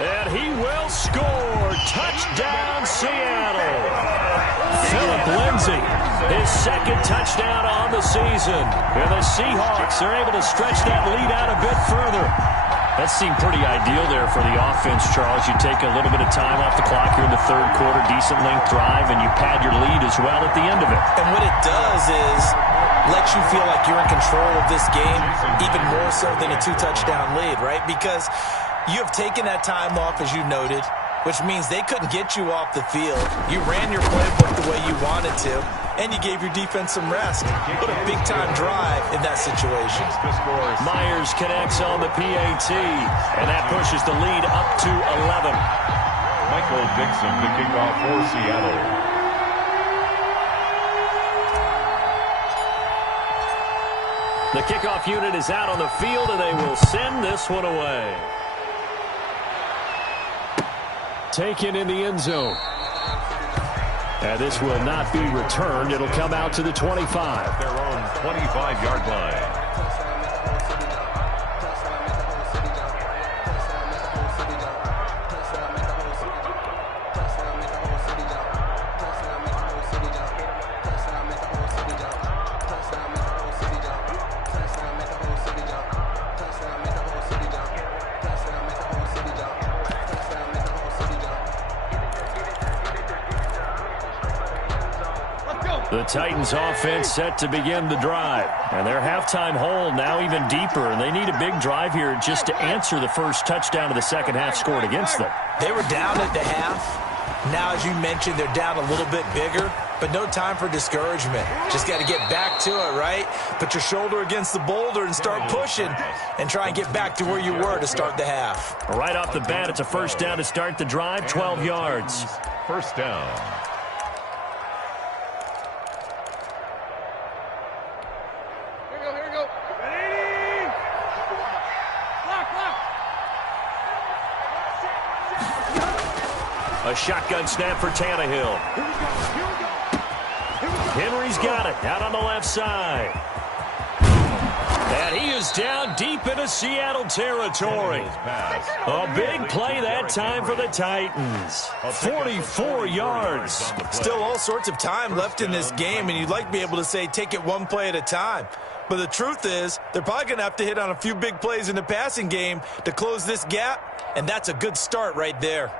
And he will score. Touchdown, Seattle. Philip Lindsey, his second touchdown on the season. And the Seahawks are able to stretch that lead out a bit further. That seemed pretty ideal there for the offense, Charles. You take a little bit of time off the clock here in the third quarter, decent length drive, and you pad your lead as well at the end of it. And what it does is let you feel like you're in control of this game, even more so than a 2-touchdown lead, right? Because you have taken that time off, as you noted, which means they couldn't get you off the field. You ran your playbook the way you wanted to, and you gave your defense some rest. What a big-time drive in that situation. Myers connects on the PAT, and that pushes the lead up to 11. Michael Dixon, the kickoff for Seattle. The kickoff unit is out on the field, and they will send this one away. Taken in the end zone. And this will not be returned. It'll come out to the 25. Their own 25-yard line. The Titans offense set to begin the drive. And their halftime hole now even deeper. And they need a big drive here just to answer the first touchdown of the second half scored against them. They were down at the half. Now, as you mentioned, they're down a little bit bigger. But no time for discouragement. Just got to get back to it, right? Put your shoulder against the boulder and start pushing. And try and get back to where you were to start the half. Right off the bat, it's a first down to start the drive, 12 yards. First down. A shotgun snap for Tannehill. Henry's got it out on the left side. And he is down deep into Seattle territory. A big play that time for the Titans. 44 yards. Still all sorts of time left in this game, and you'd like to be able to say take it one play at a time. But the truth is, they're probably going to have to hit on a few big plays in the passing game to close this gap, and that's a good start right there.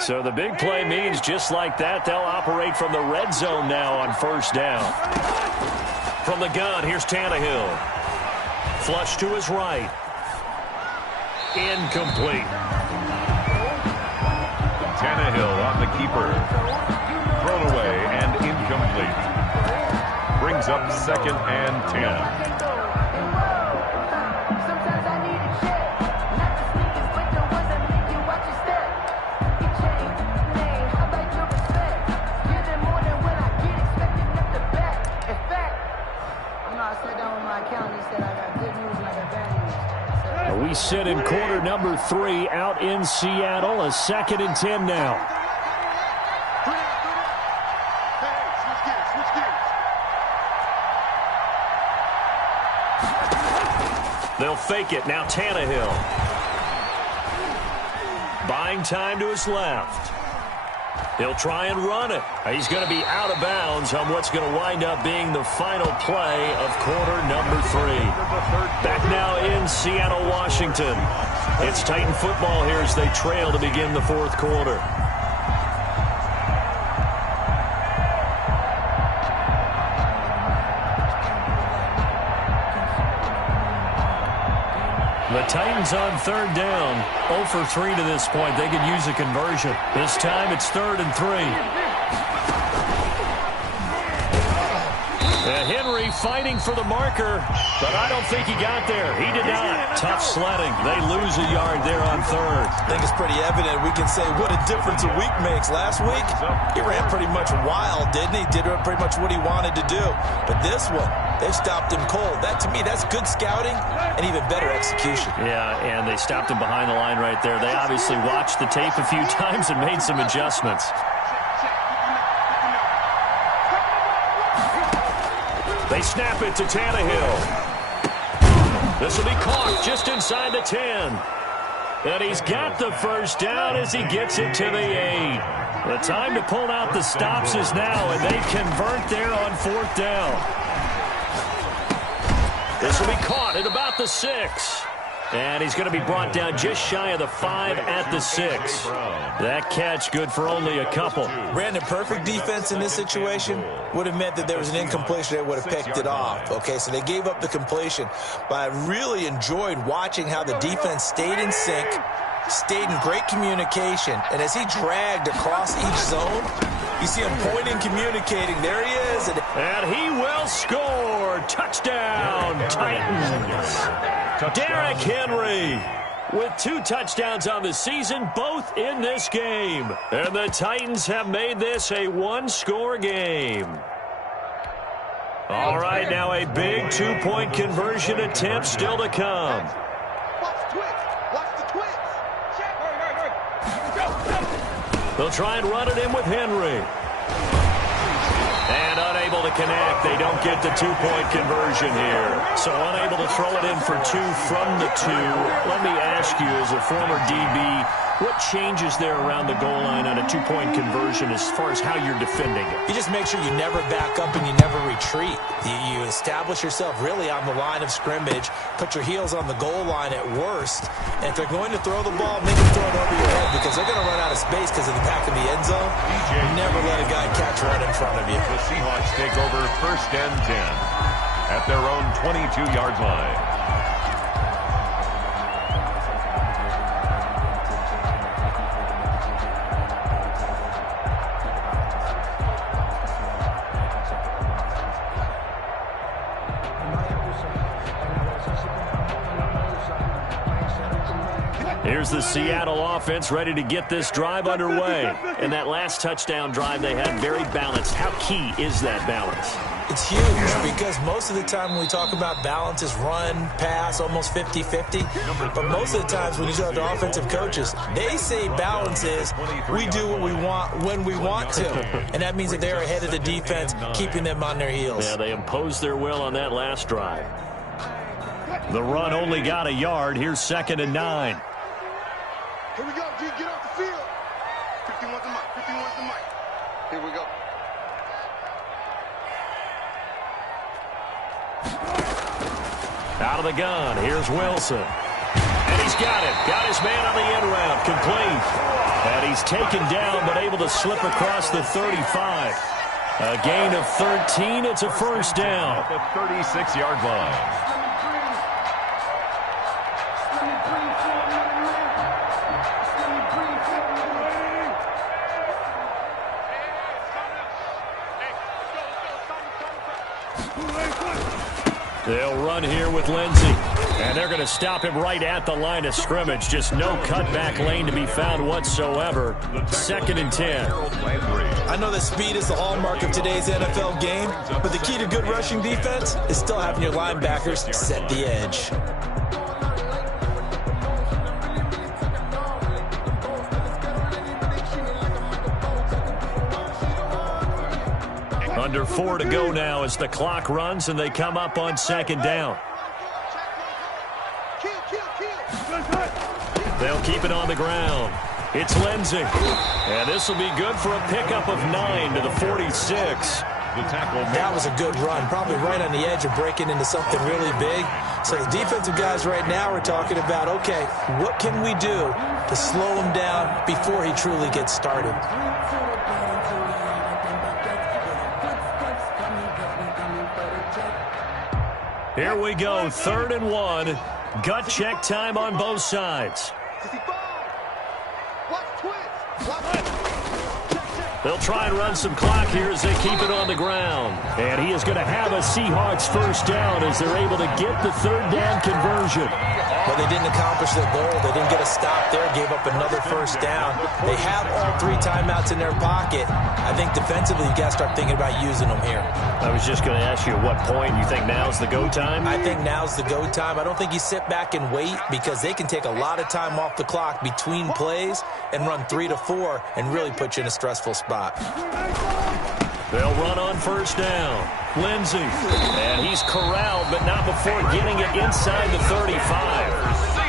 So the big play means just like that, they'll operate from the red zone now on first down. From the gun, here's Tannehill. Flush to his right. Incomplete. Tannehill on the keeper. Thrown away and incomplete. Brings up 2nd and 10. We sit in quarter number 3 out in Seattle. A 2nd and 10 now. They'll fake it. Now Tannehill. Buying time to his left. He'll try and run it. He's going to be out of bounds on what's going to wind up being the final play of quarter number 3. Back now in Seattle, Washington. It's Titan football here as they trail to begin the fourth quarter. The Titans on third down. 0 for 3 to this point. They could use a conversion. This time it's 3rd and 3. And Henry fighting for the marker, but I don't think he got there. He did not. Tough sledding. They lose a yard there on third. I think it's pretty evident. We can say what a difference a week makes. Last week, he ran pretty much wild, didn't he? Did pretty much what he wanted to do. But this one, they stopped him cold. That, to me, that's good scouting and even better execution. Yeah, and they stopped him behind the line right there. They obviously watched the tape a few times and made some adjustments. They snap it to Tannehill. This will be caught just inside the 10. And he's got the first down as he gets it to the 8. The time to pull out the stops is now, and they convert there on 4th down. This will be caught at about the 6. And he's going to be brought down just shy of the 5 at the 6. That catch good for only a couple. Brandon, perfect defense in this situation would have meant that there was an incompletion that would have picked it off. Okay, so they gave up the completion. But I really enjoyed watching how the defense stayed in sync, stayed in great communication. And as he dragged across each zone, you see him pointing, communicating. There he is. And he will score. Touchdown, Titans. Derrick Henry with 2 touchdowns on the season, both in this game. And the Titans have made this a 1-score game. All right, now a big 2-point conversion attempt still to come. They'll try and run it in with Henry. And unable to connect. They don't get the 2-point conversion here. So unable to throw it in for 2 from the 2. Let me ask you, as a former DB, what changes there around the goal line on a 2-point conversion as far as how you're defending it? You just make sure you never back up and you never retreat. You establish yourself really on the line of scrimmage, put your heels on the goal line at worst, and if they're going to throw the ball, make them throw it over your head because they're going to run out of space because of the back of the end zone. Never let a guy catch right in front of you. The Seahawks take over 1st and 10 at their own 22-yard line. Here's the Seattle offense ready to get this drive underway. And that last touchdown drive they had very balanced. How key is that balance? It's huge because most of the time when we talk about balance is run, pass, almost 50-50. But most of the times when you talk to offensive coaches, they say balance is we do what we want when we want to. And that means that they're ahead of the defense, keeping them on their heels. Yeah, they imposed their will on that last drive. The run only got a yard. Here's 2nd and 9. Here we go, G. Get off the field. 51's the mic. 51's the mic. Here we go. Out of the gun. Here's Wilson. And he's got it. Got his man on the end route. Complete. And he's taken down but able to slip across the 35. A gain of 13. It's a 1st down. At the 36-yard line. They'll run here with Lindsey. And they're going to stop him right at the line of scrimmage. Just no cutback lane to be found whatsoever. 2nd and 10. I know that speed is the hallmark of today's NFL game, but the key to good rushing defense is still having your linebackers set the edge. Under 4 to go now as the clock runs and they come up on 2nd down. They'll keep it on the ground. It's Lindsey. And this will be good for a pickup of 9 to the 46. That was a good run, probably right on the edge of breaking into something really big. So the defensive guys right now are talking about, okay, what can we do to slow him down before he truly gets started? Here we go, 3rd and 1. Gut check time on both sides. They'll try and run some clock here as they keep it on the ground. And he is going to have a Seahawks first down as they're able to get the third down conversion. But they didn't accomplish their goal. They didn't get a stop there, gave up another first down. They have all 3 timeouts in their pocket. I think defensively you got to start thinking about using them here. I was just going to ask you at what point you think now's the go time? I think now's the go time. I don't think you sit back and wait because they can take a lot of time off the clock between plays and run 3 to 4 and really put you in a stressful spot. They'll run on first down. Lindsey. And he's corralled, but not before getting it inside the 35.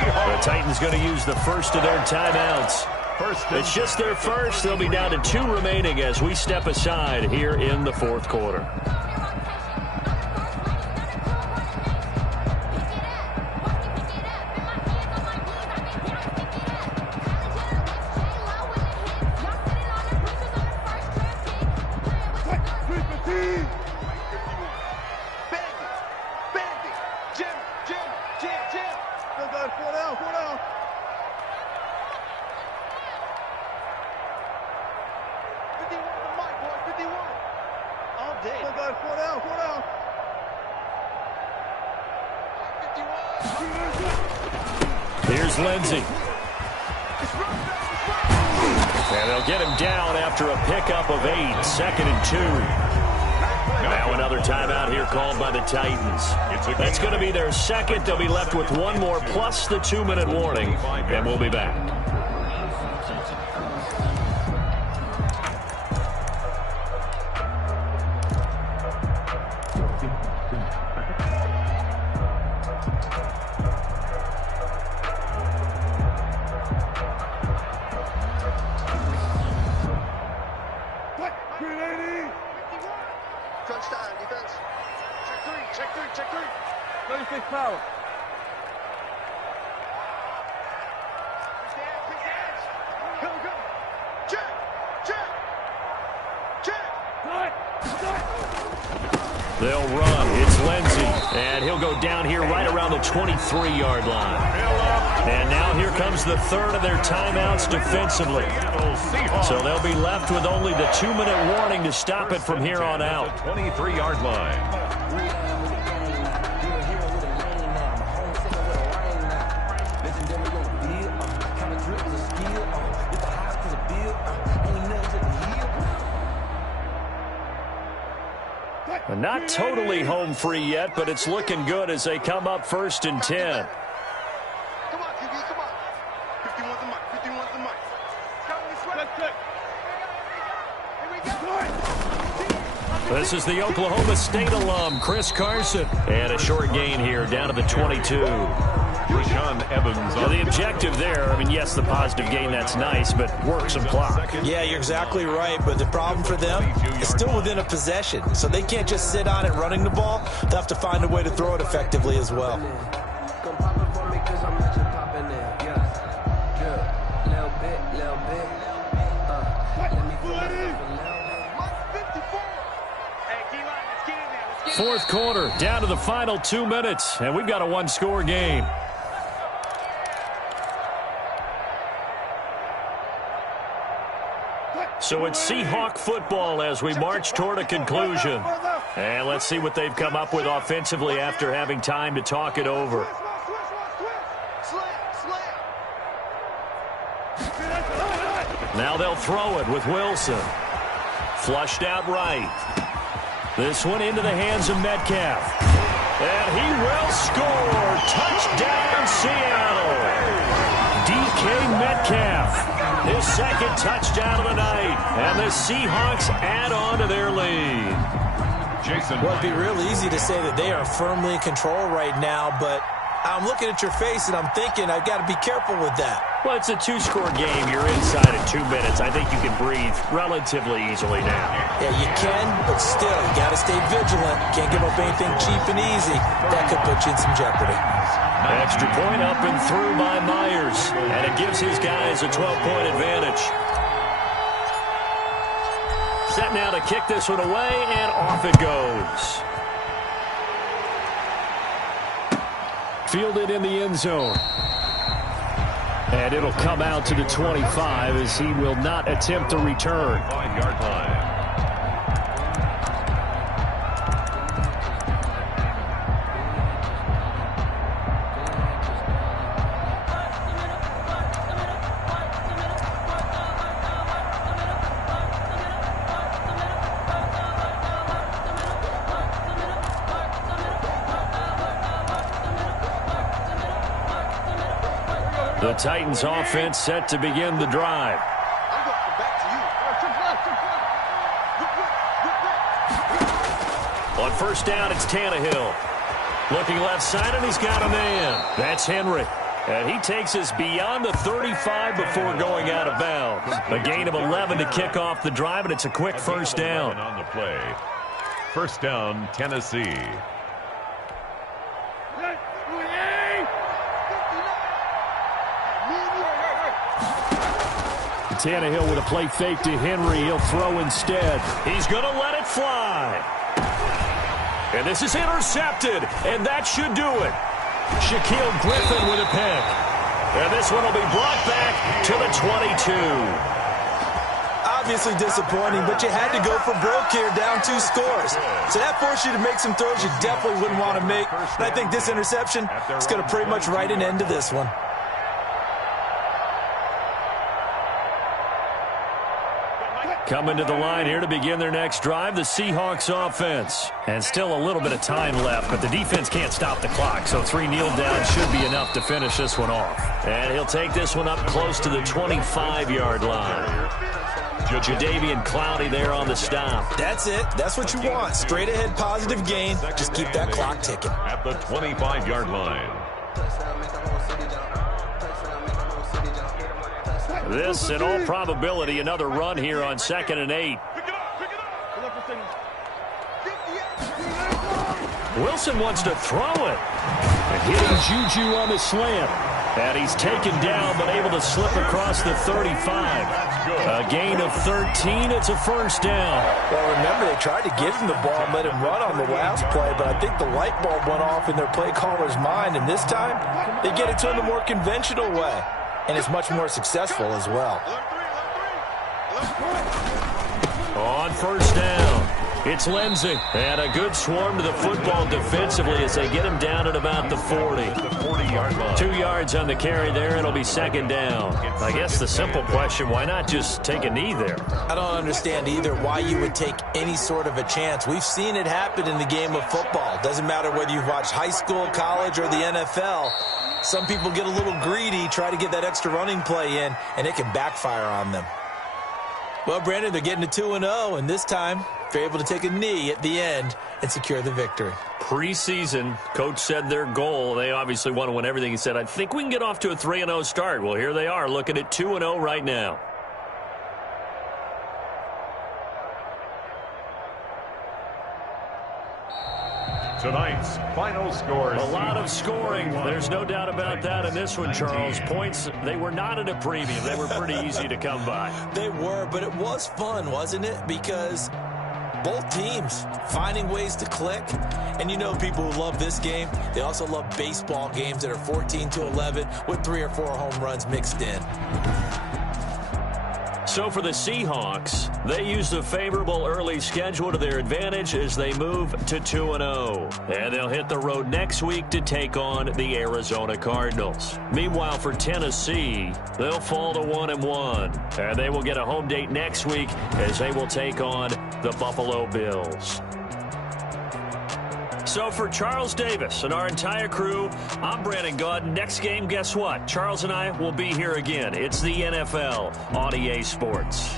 The Titans going to use the first of their timeouts. It's just their first. They'll be down to 2 remaining as we step aside here in the fourth quarter. Here's Lindsey. And they'll get him down after a pickup of 8, 2nd and 2. Now another timeout here called by the Titans. That's going to be their second. They'll be left with 1 more plus the 2-minute warning, and we'll be back. They'll run. It's Lindsey. And he'll go down here right around the 23-yard line. And now here comes the third of their timeouts defensively. So they'll be left with only the 2-minute warning to stop it from here on out. 23-yard line. Not totally home free yet, but it's looking good as they come up 1st and 10. Come on, QB, come on. 51's the mic, 51's the mic. This is the Oklahoma State alum, Chris Carson. And a short gain here down to the 22. Evans. The objective there, I mean, yes, the positive gain, that's nice, but work some clock. Yeah, you're exactly right, but the problem for them is still within a possession, so they can't just sit on it running the ball. They'll have to find a way to throw it effectively as well. Fourth quarter, down to the final 2 minutes, and we've got a 1-score game. So it's Seahawk football as we march toward a conclusion. And let's see what they've come up with offensively after having time to talk it over. Now they'll throw it with Wilson. Flushed out right. This one into the hands of Metcalf. And he will score. Touchdown, Seattle. DK Metcalf. His second touchdown of the night. And the Seahawks add on to their lead. Well, it'd be real easy to say that they are firmly in control right now, but I'm looking at your face and I'm thinking I've got to be careful with that. Well, it's a 2-score game. You're inside in 2 minutes. I think you can breathe relatively easily now. Yeah, you can, but still, you got to stay vigilant. Can't give up anything cheap and easy. That could put you in some jeopardy. Extra point up and through by Myers, and it gives his guys a 12-point advantage. Set now to kick this one away, and off it goes. Fielded in the end zone. And it'll come out to the 25 as he will not attempt to return. 5-yard line. The Titans offense set to begin the drive. On first down, it's Tannehill. Looking left side, and he's got a man. That's Henry. And he takes us beyond the 35 before going out of bounds. A gain of 11 to kick off the drive, and it's a quick first down. On the play. First down, Tennessee. Tannehill with a play fake to Henry. He'll throw instead. He's going to let it fly. And this is intercepted, and that should do it. Shaquille Griffin with a pick. And this one will be brought back to the 22. Obviously disappointing, but you had to go for broke here, down 2 scores. So that forced you to make some throws you definitely wouldn't want to make. And I think this interception is going to pretty much write an end to this one. Coming to the line here to begin their next drive, the Seahawks offense. And still a little bit of time left, but the defense can't stop the clock, so 3 kneel downs should be enough to finish this one off. And he'll take this one up close to the 25-yard line. Jadeveon Clowney there on the stop. That's it. That's what you want. Straight ahead positive gain. Just keep that clock ticking. At the 25-yard line. This, in all probability, another run here on 2nd and 8. Wilson wants to throw it. And hitting Juju on the slant. And he's taken down, but able to slip across the 35. A gain of 13. It's a first down. Well, remember, they tried to give him the ball and let him run on the last play, but I think the light bulb went off in their play caller's mind, and this time they get it to him the more conventional way. And it's much more successful as well. On first down, it's Lindsey. And a good swarm to the football defensively as they get him down at about the 40. 40-yard line. 2 yards on the carry there, and it'll be 2nd down. I guess the simple question, why not just take a knee there? I don't understand either why you would take any sort of a chance. We've seen it happen in the game of football. Doesn't matter whether you've watched high school, college, or the NFL. Some people get a little greedy, try to get that extra running play in, and it can backfire on them. Well, Brandon, they're getting to 2-0, and this time they're able to take a knee at the end and secure the victory. Preseason, coach said their goal, they obviously want to win everything. He said, I think we can get off to a 3-0 start. Well, here they are looking at 2-0 right now. Tonight's final score. A lot of scoring. There's no doubt about that in this one, Charles. Points, they were not at a premium. They were pretty easy to come by. They were, but it was fun, wasn't it? Because both teams finding ways to click. And you know people who love this game, they also love baseball games that are 14-11 with 3 or 4 home runs mixed in. So for the Seahawks, they use the favorable early schedule to their advantage as they move to 2-0. And they'll hit the road next week to take on the Arizona Cardinals. Meanwhile, for Tennessee, they'll fall to 1-1. And they will get a home date next week as they will take on the Buffalo Bills. So for Charles Davis and our entire crew, I'm Brandon Gaudin. Next game, guess what? Charles and I will be here again. It's the NFL on EA Sports.